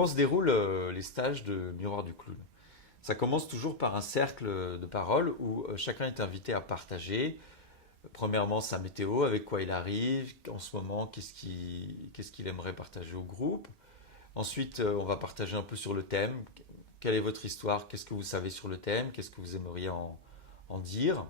comment se déroulent les stages de Miroir du Clown? Ça commence toujours par un cercle de parole où chacun est invité à partager, premièrement sa météo, avec quoi il arrive, en ce moment, qu'est-ce qu'il aimerait partager au groupe. Ensuite, on va partager un peu sur le thème. Quelle est votre histoire? Qu'est-ce que vous savez sur le thème? Qu'est-ce que vous aimeriez en dire?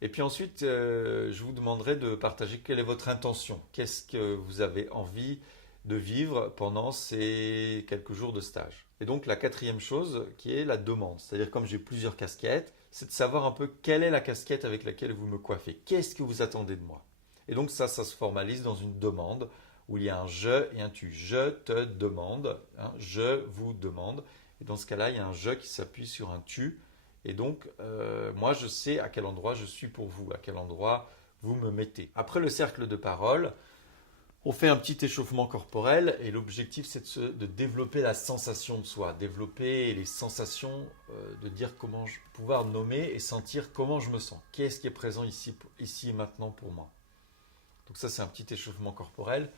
Et puis ensuite, je vous demanderai de partager quelle est votre intention. Qu'est-ce que vous avez envie de vivre pendant ces quelques jours de stage. Et donc la quatrième chose qui est la demande. C'est-à-dire comme j'ai plusieurs casquettes, c'est de savoir un peu quelle est la casquette avec laquelle vous me coiffez. Qu'est-ce que vous attendez de moi? Et donc ça se formalise dans une demande où il y a un je et un tu. Je te demande, hein, je vous demande. Et dans ce cas-là, il y a un je qui s'appuie sur un tu. Et donc, moi, je sais à quel endroit je suis pour vous, à quel endroit vous me mettez. Après le cercle de parole, on fait un petit échauffement corporel et l'objectif, c'est de développer la sensation de soi, développer les sensations, de dire comment pouvoir nommer et sentir comment je me sens. Qu'est-ce qui est présent ici et maintenant pour moi? Donc ça, c'est un petit échauffement corporel.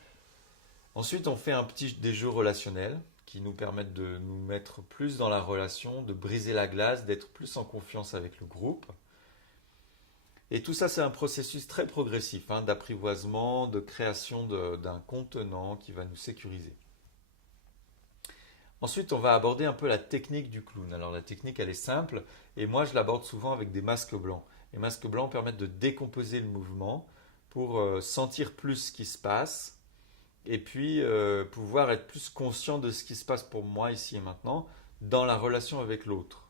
Ensuite, on fait des jeux relationnels qui nous permettent de nous mettre plus dans la relation, de briser la glace, d'être plus en confiance avec le groupe. Et tout ça, c'est un processus très progressif, hein, d'apprivoisement, de création d'un contenant qui va nous sécuriser. Ensuite, on va aborder un peu la technique du clown. Alors la technique, elle est simple, et moi, je l'aborde souvent avec des masques blancs. Les masques blancs permettent de décomposer le mouvement pour sentir plus ce qui se passe, et puis pouvoir être plus conscient de ce qui se passe pour moi ici et maintenant dans la relation avec l'autre.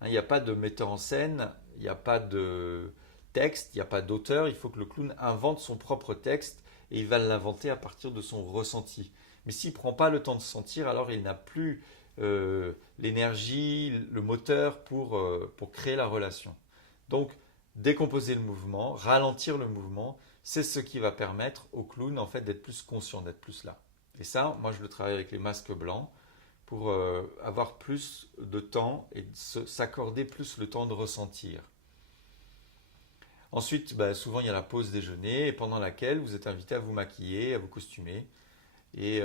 Hein, il n'y a pas de metteur en scène, il n'y a pas de texte, il n'y a pas d'auteur, il faut que le clown invente son propre texte et il va l'inventer à partir de son ressenti. Mais s'il ne prend pas le temps de sentir, alors il n'a plus l'énergie, le moteur pour créer la relation. Donc, décomposer le mouvement, ralentir le mouvement, c'est ce qui va permettre au clown en fait d'être plus conscient, d'être plus là. Et ça, moi je le travaille avec les masques blancs pour avoir plus de temps et s'accorder plus le temps de ressentir. Ensuite, souvent il y a la pause déjeuner pendant laquelle vous êtes invité à vous maquiller, à vous costumer. Et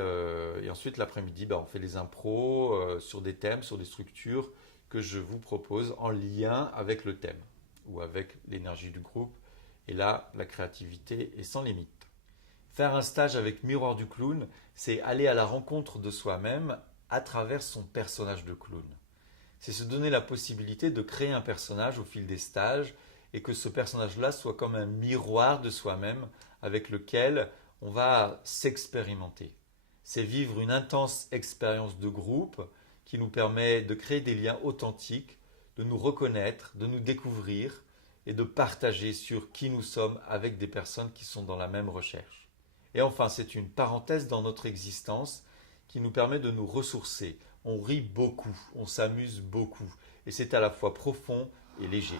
ensuite l'après-midi, on fait des impros sur des thèmes, sur des structures que je vous propose en lien avec le thème ou avec l'énergie du groupe. Et là, la créativité est sans limite. Faire un stage avec Miroir du Clown, c'est aller à la rencontre de soi-même à travers son personnage de clown. C'est se donner la possibilité de créer un personnage au fil des stages et que ce personnage-là soit comme un miroir de soi-même avec lequel on va s'expérimenter. C'est vivre une intense expérience de groupe qui nous permet de créer des liens authentiques, de nous reconnaître, de nous découvrir et de partager sur qui nous sommes avec des personnes qui sont dans la même recherche. Et enfin, c'est une parenthèse dans notre existence qui nous permet de nous ressourcer. On rit beaucoup, on s'amuse beaucoup et c'est à la fois profond et léger.